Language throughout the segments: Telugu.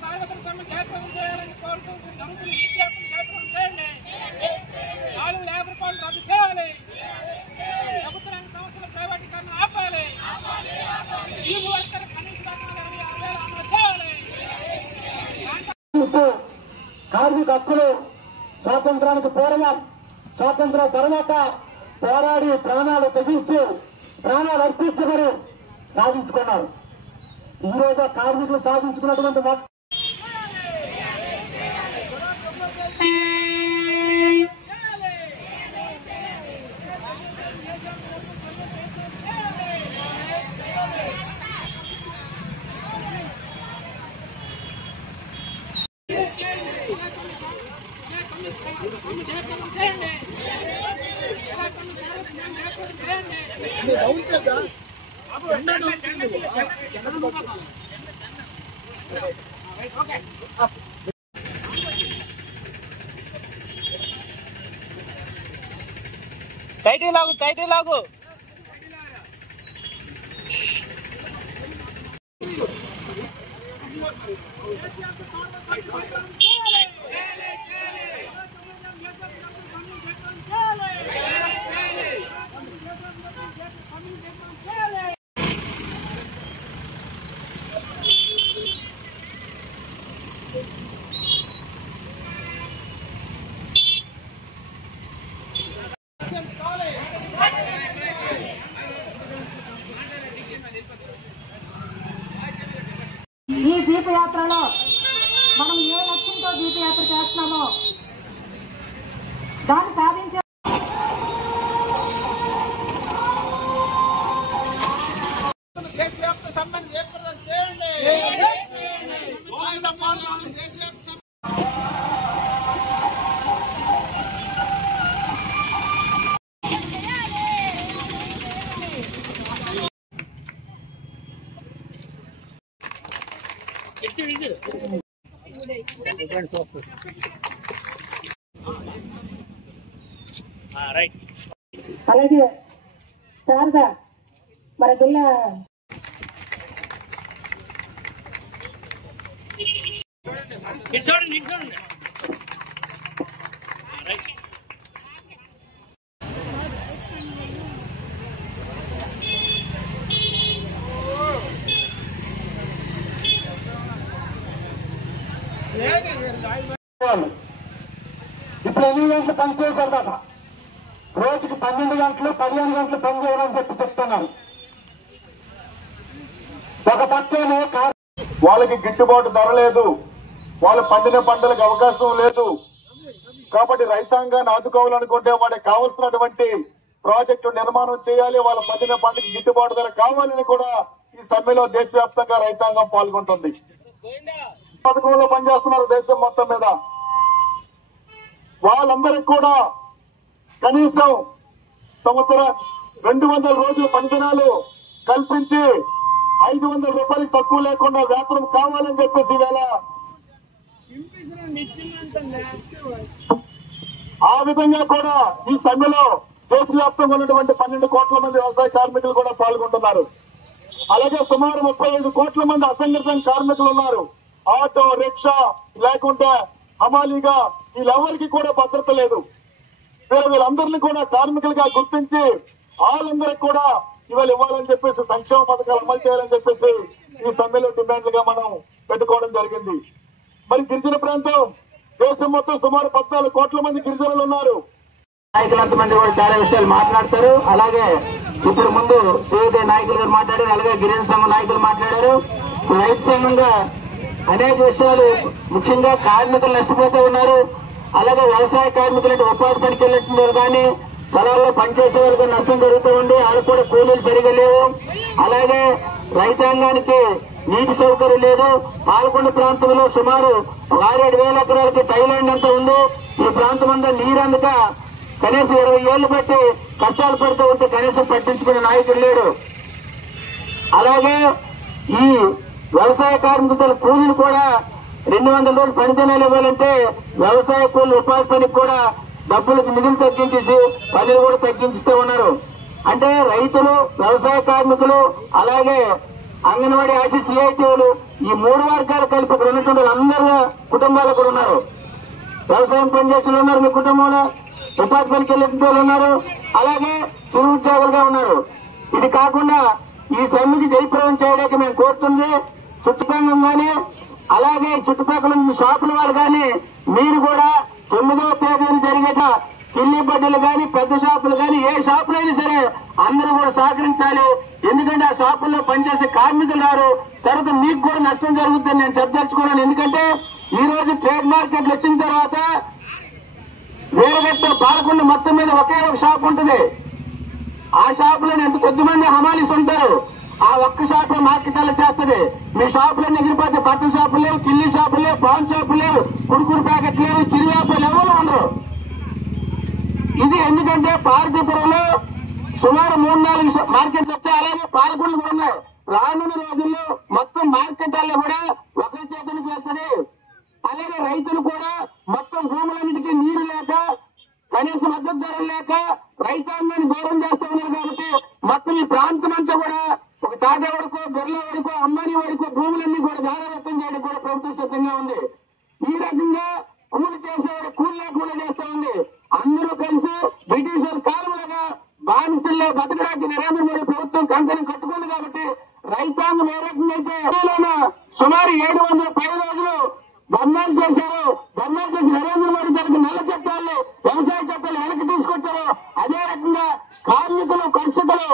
సార్వత్రిక సమ్మె జయప్రదం చేయాలని కోరుతూ జరుగుతున్న నీతియాత్ర జయప్రదం చేయండి. 450 రూపాయలు రద్దు చేయాలి. ప్రభుత్వ రంగ సంస్థల ప్రైవేటీకరణ ఆపాలి. ఇల్లు వర్కర్ కనీస వేతనాలు 26,000 అమలు చేయాలి. కార్మిక హక్కులు స్వాతంత్రానికి పూర్వం, స్వాతంత్రం తర్వాత పోరాడి ప్రాణాలు తెగించి ప్రాణాలు అర్పించబడి సాధించుకున్నారు. ఈ రోజు కార్మికులు సాధించుకున్నటువంటి టైటిల్ లాగు ఈ దీపయాత్రలో మనం ఏ లక్ష్యంతో దీపయాత్ర చేస్తున్నామో దాన్ని సాధించే దేశవ్యాప్త సమ్మెను జయప్రదం చేయండి. అలాగే శారద మన జిల్లా ఇప్పుడు 8 గంటలు పనిచేశారు కదా, రోజుకి 12 గంటలు 15 గంటలు పని చేయాలని చెప్తున్నారు. ఒక పక్కనే వాళ్ళకి గిట్టుబాటు ధర లేదు, వాళ్ళు పండిన పంటలకు అవకాశం లేదు. కాబట్టి రైతాంగాన్ని ఆదుకోవాలనుకుంటే వాళ్ళకి కావాల్సినటువంటి ప్రాజెక్టు నిర్మాణం చేయాలి. వాళ్ళ పండిన పంటకి గిట్టుబాటు ధర కావాలని కూడా ఈ సమ్మెలో దేశవ్యాప్తంగా రైతాంగం పాల్గొంటుంది. పథకంలో పనిచేస్తున్నారు దేశం మొత్తం మీద. వాళ్ళందరికీ కూడా కనీసం సంవత్సరం 200 రోజులు పనిదినాలు కల్పించి 500 రూపాయలకు తక్కువ లేకుండా వేతనం కావాలని చెప్పేసి వేళ ఆ విధంగా కూడా ఈ సమ్మెలో దేశవ్యాప్తంగా ఉన్నటువంటి 12 కోట్ల మంది వ్యవసాయ కార్మికులు కూడా పాల్గొంటున్నారు. అలాగే సుమారు 35 కోట్ల మంది అసంఘటిత కార్మికులు ఉన్నారు. ఆటో, రిక్షా లేకుంటే హమాలీగా వీళ్ళెవరికి కూడా భద్రత లేదు. వీళ్ళందరినీ కూడా కార్మికులుగా గుర్తించి వాళ్ళందరికీ కూడా ఇవాళ ఇవ్వాలని చెప్పేసి సంక్షేమ పథకాలు అమలు చేయాలని చెప్పేసి ఈ సమ్మెలో డిమాండ్లుగా మనం పెట్టుకోవడం జరిగింది. మరి గిరిజన ప్రాంతం దేశం మొత్తం సుమారు 14 కోట్ల మంది గిరిజనులు ఉన్నారు. నాయకులు ఎంతమంది కూడా చాలా విషయాలు మాట్లాడతారు. అలాగే ఇప్పుడు ముందు సిఐటి నాయకులు గారు మాట్లాడారు, అలాగే గిరిజన సంఘం నాయకులు మాట్లాడారు. రైతు సంఘంగా అనేక విషయాలు, ముఖ్యంగా కార్మికులు నష్టపోతూ ఉన్నారు. అలాగే వ్యవసాయ కార్మికులు ఉపాధి పనికి వెళ్ళిన కానీ పొలాల్లో పనిచేసే వాళ్ళకి నష్టం జరుగుతూ ఉంది. వాళ్ళకు కూడా కూలీలు సరిగా లేవు. అలాగే రైతాంగానికి నీటి సౌకర్యం లేదు. పాలకొండ ప్రాంతంలో సుమారు 67,000 ఎకరాలకి థైలాండ్ అంతా ఉంది. ఈ ప్రాంతం అంతా నీరందుక కనీసం 20 ఏళ్లు బట్టి కష్టాలు పడుతూ ఉంటే కనీసం పట్టించుకునే నాయకుడు లేడు. అలాగే ఈ వ్యవసాయ కార్మికుల కూలీలు కూడా 200 రోజులు పనిదినాలు ఇవ్వాలంటే వ్యవసాయ కూలీలు ఉపాధి పనికి కూడా డబ్బులకు నిధులు తగ్గించేసి పనులు కూడా తగ్గించిస్తూ ఉన్నారు. అంటే రైతులు, వ్యవసాయ కార్మికులు, అలాగే అంగన్వాడీ ఆశీ సిఐటిలు, ఈ 3 వర్గాలు కలిపి ఇక్కడ ఉన్నటువంటి అందరూ కుటుంబాలు కూడా ఉన్నారు. వ్యవసాయం పనిచేసిన ఉన్నారు మీ కుటుంబంలో, ఉపాధి పనికి వెళ్ళే వాళ్ళు ఉన్నారు, అలాగే చిరు ఉద్యోగులుగా ఉన్నారు. ఇది కాకుండా ఈ సమ్మెకి జయప్రదం చేయడానికి మేము కోరుతుంది చుట్టుపక్కల కానీ, అలాగే చుట్టుపక్కల షాపుల వారు కానీ మీరు కూడా 9వ తేదీన జరిగేట కిల్లి బడ్డీలు కానీ, పెద్ద షాపులు కానీ, ఏ షాపులు అయినా సరే అందరూ కూడా సహకరించాలి. ఎందుకంటే ఆ షాపుల్లో పనిచేసే కార్మికులు రారు, తర్వాత మీకు కూడా నష్టం జరుగుతుందని నేను చెప్పదలుచుకున్నాను. ఎందుకంటే ఈ రోజు ట్రేడ్ మార్కెట్లు వచ్చిన తర్వాత వేలగట్ట పాలకొండ మొత్తం మీద ఒకే ఒక షాప్ ఉంటుంది. ఆ షాపులో ఎంత కొద్దిమంది హమాలీస్ ఉంటారు. ఆ ఒక్క షాప్ మార్కెట్ అలా చేస్తుంది. మీ షాపులన్నీ ఎగిరిపోతే బట్టల షాపులు లేవు, కిల్లి షాపులు లేవు, పాన్ షాపులు లేవు, కుడుకుడు ప్యాకెట్లు లేవు, చిరు వ్యాపారులు ఎవరు ఉండరు. ఇది ఎందుకంటే పార్వతీపురంలో సుమారు 3-4 మార్కెట్లు వచ్చాయి, అలాగే పాలకొండలు కూడా ఉన్నాయి. రానున్న రోజుల్లో మొత్తం మార్కెట్ అలా కూడా ఒకరి చేతులకు వస్తుంది. అలాగే రైతులు కూడా మొత్తం భూములన్నిటికీ నీరు లేక, కనీస మద్దతు ధరలు లేక రైతాంగాన్ని దూరం చేస్తూ ఉన్నారు. కాబట్టి మొత్తం ఈ ప్రాంతం అంతా కూడా ఒక టాటా వరకు, బిర్లా వరకు, అంబానీ వరకు భూములన్నీ కూడా దారాదత్తం చేయడానికి కూడా ప్రభుత్వం సిద్ధంగా ఉంది. ఈ రకంగా కూలి చేసేవాడు కూలి లేకుండా చేస్తూ ఉంది. అందరూ కలిసి బ్రిటిష్ కాలంలాగా బానిసల్లో బతకడానికి నరేంద్ర మోడీ ప్రభుత్వం కంకణం కట్టుకుంది. కాబట్టి రైతాంగం ఏ రకంగా అయితే సుమారు 710 రోజులు ధర్నాలు చేశారు. ధర్నాలు చేసి నరేంద్ర మోడీ తనకు నల్ల చట్టాలు, వ్యవసాయ చట్టాలు వెనక్కి తీసుకొచ్చారు. అదే రకంగా కార్మికులు, కర్షకులు,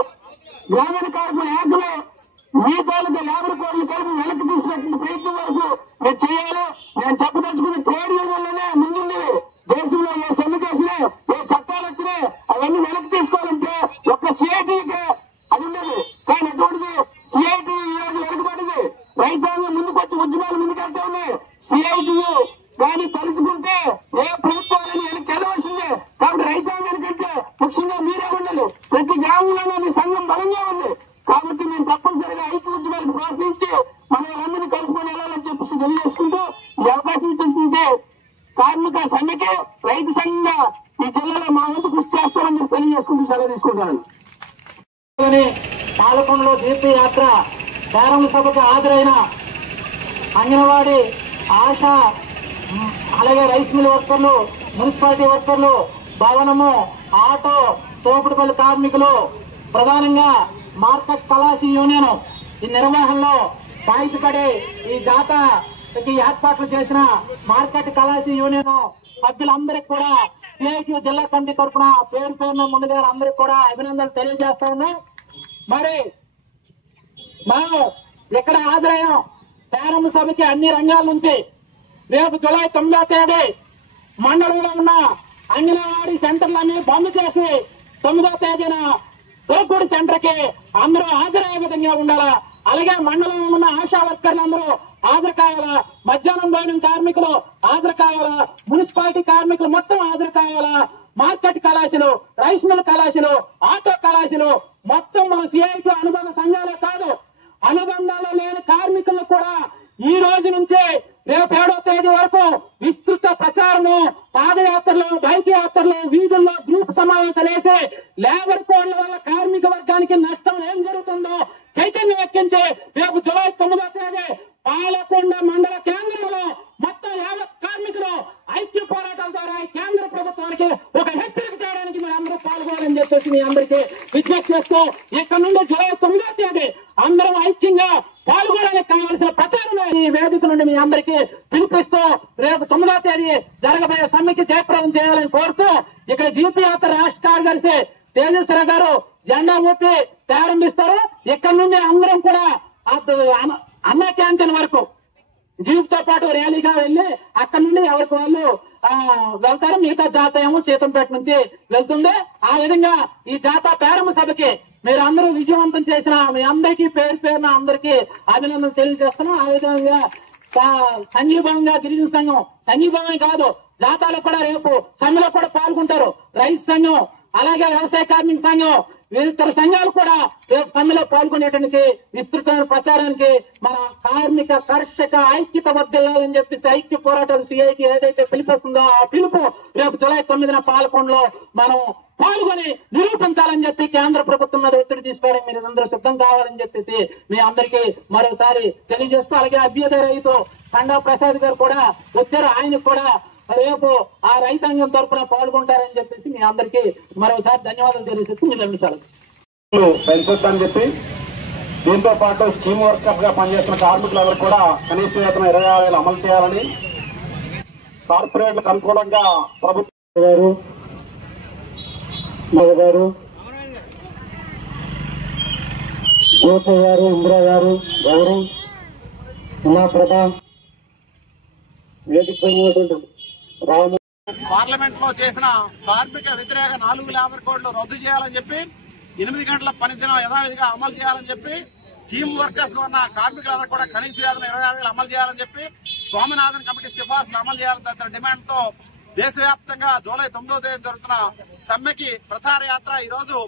గ్రామీణ కార్మికులు ఏకమే మీ తాలూకా లేబర్ కోడ్లు కలిపి వెనక్కి తీసుకొచ్చిన ప్రయత్నం వరకు మీరు చేయాలి. నేను చెప్పదలుచుకున్న ట్రేడ్ యూనియన్లోనే ముందుంది. దేశంలో ఏ సమ్మె చేసినా, ఏ చట్టాలు వచ్చినా అవన్నీ వెనక్కి తీసుకోవాలంటే ఒక్క సిఐటికి అది ఉండదు. కానీ అటువంటిది సిఐటి ఈ రోజు వెనుకబడింది. రైతాంగం ముందుకు వచ్చి ఉద్యమాలు ముందుకెళ్తా ఉన్నాయి. సిఐటియు కానీ తలుచుకుంటే ఏ ప్రభుత్వాలని వెనక్కి వెళ్ళవలసిందే. కాబట్టి రైతాంగానికంటే ముఖ్యంగా మీరే ఉండాలి. ప్రతి గ్రామంలోనే మీ సంఘం బలంగా ఉంది. కాబట్టి మేము తప్పనిసరిగా ఐక్య ఉద్యమాలకు ప్రోత్సహించి మన వాళ్ళందరినీ కలుపుకొని వెళ్ళాలని చెప్పి తెలియజేసుకుంటూ ఈ అవకాశం ఇస్తుంటే కార్మిక సమ్మెకి రైతు సంఘంగా ఈ జిల్లాలో మా వంతు కృషి చేస్తామని చెప్పి తెలియజేసుకుంటూ సెలవు తీసుకుంటాను. పాలకొండలో దీప యాత్ర ప్రారంభ సభకు హాజరైన అంగన్వాడీ, ఆశా, అలాగే రైస్ మిల్ వర్కర్లు, మున్సిపాలిటీ వర్కర్లు, భవనము, ఆటో, తోపుడుపల్లి కార్మికులు, ప్రధానంగా మార్కెట్ కళాశీ యూనియన్ ఈ నిర్వహణలో సాయుధపడి ఈ జాతకి ఏర్పాట్లు చేసిన మార్కెట్ కళాశీ యూనియన్ సభ్యులందరికీ కూడా సిఐటి జిల్లా కమిటీ తరఫున పేరు పేరున ముందుగా అందరికీ కూడా అభినందనలు తెలియజేస్తా ఉన్నాం. మరి మనం ఇక్కడ హాజరయ్యాం ప్రారంభ సభకి అన్ని రంగాల నుంచి. రేపు జూలై 9వ తేదీ మండలంలో ఉన్న అంగన్వాడీ సెంటర్లన్నీ బంద్ చేసి 9వ తేదీన తోకూడి సెంటర్ కి అందరూ హాజరయ్యే విధంగా ఉండాలా. అలాగే మండలంలో ఉన్న ఆశా వర్కర్లు అందరూ హాజరు కావాలా. మధ్యాహ్నం భోజనం కార్మికులు హాజరు కావాలా. మున్సిపాలిటీ కార్మికులు మొత్తం హాజరు కావాలా. మార్కెట్ కళాశాలు, రైస్ మిల్ కళాశాలు, ఆటో కళాశాలు మొత్తం మన సిఐటి అనుబంధ సంఘాలే కాదు, అనుబంధాలు లేని కార్మికులు కూడా ఈ రోజు నుంచే రేపు 7వ తేదీ వరకు విస్తృత ప్రచారము, పాదయాత్రలు, బైక్ యాత్రలు, వీధుల్లో గ్రూప్ సమావేశాలు వేసి లేబర్ కోడ్ల వల్ల కార్మిక వర్గానికి నష్టం ఏం జరుగుతుందో చైతన్యం ఎక్కించి రేపు జూలై 9వ తేదీ పాలకొండ మండల కేంద్రంలో మొత్తం యావత్ కార్మికులు ఐక్య పోరాటాల ద్వారా ఈ కేంద్ర ప్రభుత్వానికి ఒక హెచ్చరిక చేయడానికి మీరు అందరూ పాల్గొనాలని చెప్పేసి మీ అందరికీ విజ్ఞప్తి చేస్తూ ఇక్కడ నుండి జూలై 9వ తేదీ అందరం ఐక్యంగా పాల్గొనడానికి కావాల్సిన ప్రచారమే ఈ వేదిక నుండి మీ అందరికీ పిలిపిస్తూ రేపు 9వ తేదీ జరగబోయే సమ్మెకి జయప్రదం చేయాలని కోరుతూ ఇక్కడ జీపీ యాత్ర రాష్ట్ర కార్యదర్శి తేజేశ్వర గారు జెండా ఊపి ప్రారంభిస్తారు. ఇక్కడ నుండి అందరం కూడా అన్న క్యాంటీన్ వరకు జీప్ తో పాటు ర్యాలీగా వెళ్లి అక్కడ నుండి ఎవరికి వాళ్ళు వెళ్తారు. మిగతా జాతా ఏమో సీతంపేట నుంచి వెళ్తుంది. ఆ విధంగా ఈ జాతా ప్రారంభ సభకి మీరు అందరూ విజయవంతం చేసిన మీ అందరికీ పేరు పేరున అందరికీ అభినందనలు తెలియజేస్తున్నాం. ఆ విధంగా సంఘీభావంగా గిరిజన సంఘం సంఘీభావమే కాదు, జాతాలో కూడా రేపు సమ్మెలో కూడా పాల్గొంటారు. రైతు సంఘం, అలాగే వ్యవసాయ కార్మిక సంఘం, ఇతర సంఘాలు కూడా రేపు సమ్మెలో పాల్గొనేటానికి విస్తృతమైన ప్రచారానికి మన కార్మిక కర్షక ఐక్యత వర్ధిల్లాలని చెప్పేసి ఐక్య పోరాటాలు సిఐటి ఏదైతే పిలిపిస్తుందో ఆ పిలుపు రేపు జూలై 9న పాలకొండలో మనం పాల్గొని నిరూపించాలని చెప్పి కేంద్ర ప్రభుత్వం మీద ఒత్తిడి తీసుకోవడం మీరు అందరూ సిద్ధం కావాలని చెప్పేసి మీ అందరికీ మరోసారి తెలియజేస్తూ, అలాగే అభ్యుదయ రైతు ఖండా ప్రసాద్ గారు కూడా వచ్చారు. ఆయనకు కూడా రేపు ఆ రైతాంగం తరఫున పాల్గొంటారని చెప్పేసి మీ అందరికీ మరోసారి ధన్యవాదాలు తెలియజేస్తూ మీరు అందించాలి పెంచొద్దని చెప్పి, దీంతో పాటు స్కీమ్ వర్కర్స్ గా పనిచేస్తున్న కార్మికులందరూ కూడా కనీస వేతనం 26,000 అమలు చేయాలని, కార్పొరేట్లకు అనుకూలంగా ప్రభుత్వం గారు గోప గారు, ఇందిరా గారు, గౌరీ, ఉమాప్రభ, వేదిక రాము పార్లమెంట్ లో చేసిన కార్మిక వ్యతిరేక 4 లేబర్ కోడ్లు రద్దు చేయాలని చెప్పి, 8 గంటల పనిదినం యథావిధిగా అమలు చేయాలని చెప్పి, స్కీమ్ వర్కర్స్ ఉన్న కార్మికులందరూ కూడా కనీస వేతనం 26,000 అమలు చేయాలని చెప్పి, స్వామినాథన్ కమిటీ సిఫార్సులు అమలు చేయాలని తదితర డిమాండ్ తో దేశవ్యాప్తంగా జూలై 9వ తేదీ జరుగుతున్న సమ్మెకి ప్రచార యాత్ర ఈ రోజు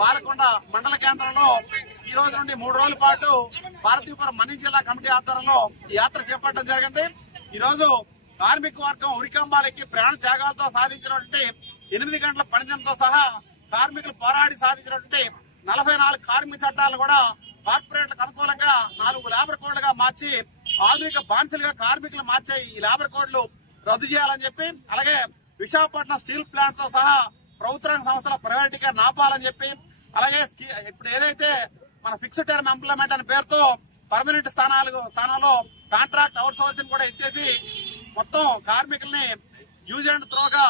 పాలకొండ మండల కేంద్రంలో ఈ రోజు నుండి 3 రోజుల పాటు పార్వతీపురం మన్యం జిల్లా కమిటీ ఆధ్వర్యంలో ఈ యాత్ర చేపట్టడం జరిగింది. ఈ రోజు కార్మిక వర్గం ఉరికంబాలెక్కి ప్రాణ త్యాగాలతో సాధించినటువంటి 8 గంటల పనిదినంతో సహా కార్మికులు పోరాడి సాధించినటువంటి 44 కార్మిక చట్టాలను కూడా కార్పొరేట్లకు అనుకూలంగా 4 లేబర్ కోడ్లుగా మార్చి ఆధునిక బాన్సులుగా కార్మికులు మార్చే ఈ లేబర్ కోడ్లు రద్దు చేయాలని చెప్పి, అలాగే విశాఖపట్నం స్టీల్ ప్లాంట్ తో సహా ప్రభుత్వ రంగ సంస్థల ప్రైవేటీకరణ ఆపాలని చెప్పి, అలాగే ఇప్పుడు ఏదైతే మన ఫిక్స్డ్ టర్మ్ ఎంప్లాయ్మెంట్ అనే పేరుతో పర్మనెంట్ స్థానంలో కాంట్రాక్ట్ అవుట్ సోర్సింగ్ కూడా ఎత్తేసి మొత్తం కార్మికుల్ని యూజ్ అండ్ త్రోగా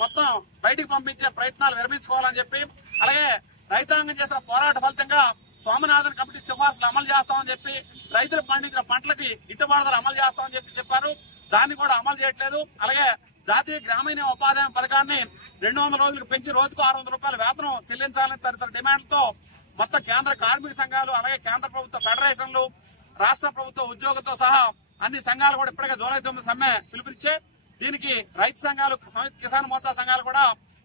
మొత్తం బయటికి పంపించే ప్రయత్నాలు విరమించుకోవాలని చెప్పి, అలాగే రైతాంగం చేసిన పోరాట ఫలితంగా స్వామినాథన్ కమిటీ సిఫార్సులు అమలు చేస్తామని చెప్పి, రైతులు పండించిన పంటలకి గిట్టుబాటు ధర అమలు చేస్తామని చెప్పారు. దాన్ని కూడా అమలు చేయట్లేదు. అలాగే జాతీయ గ్రామీణ ఉపాధి హామీ పథకాన్ని 200 రోజులకు పెంచి రోజుకు 600 రూపాయల వేతనం చెల్లించాలని తదితర డిమాండ్లతో మొత్తం కేంద్ర కార్మిక సంఘాలు, అలాగే కేంద్ర ప్రభుత్వ ఫెడరేషన్లు, రాష్ట్ర ప్రభుత్వ ఉద్యోగులతో సహా అన్ని సంఘాలు కూడా ఇప్పటికే జూలై 9 సమ్మె పిలుపునిచ్చాయి. దీనికి రైతు సంఘాలు, సంయుక్త కిసాన్ మోర్చా సంఘాలు కూడా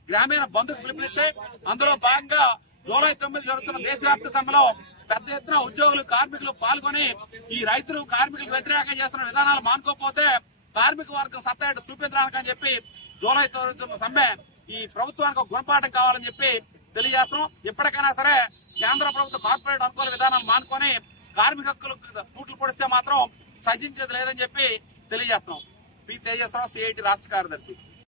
గ్రామీణ బంధుకు పిలుపునిచ్చాయి. అందులో భాగంగా జూలై 9 జరుగుతున్న దేశవ్యాప్త సమ్మెలో పెద్ద ఎత్తున ఉద్యోగులు, కార్మికులు పాల్గొని ఈ రైతులు కార్మికులకు వ్యతిరేకంగా చేస్తున్న విధానాలు మానుకోకపోతే కార్మిక వర్గం సత్తా ఏంటో చూపించడానికని చెప్పి జూలై 9 సమ్మె ఈ ప్రభుత్వానికి ఒక గుణపాఠం కావాలని చెప్పి తెలియజేస్తున్నాం. ఇప్పటికైనా సరే కేంద్ర ప్రభుత్వ కార్పొరేట్ అనుకూల విధానాలు మానుకొని కార్మిక హక్కులకు పూట్లు పొడిస్తే మాత్రం సహించేది లేదని చెప్పి తెలియజేస్తున్నాం. పి తేజస్వరావు, సిఐటి రాష్ట్ర కార్యదర్శి.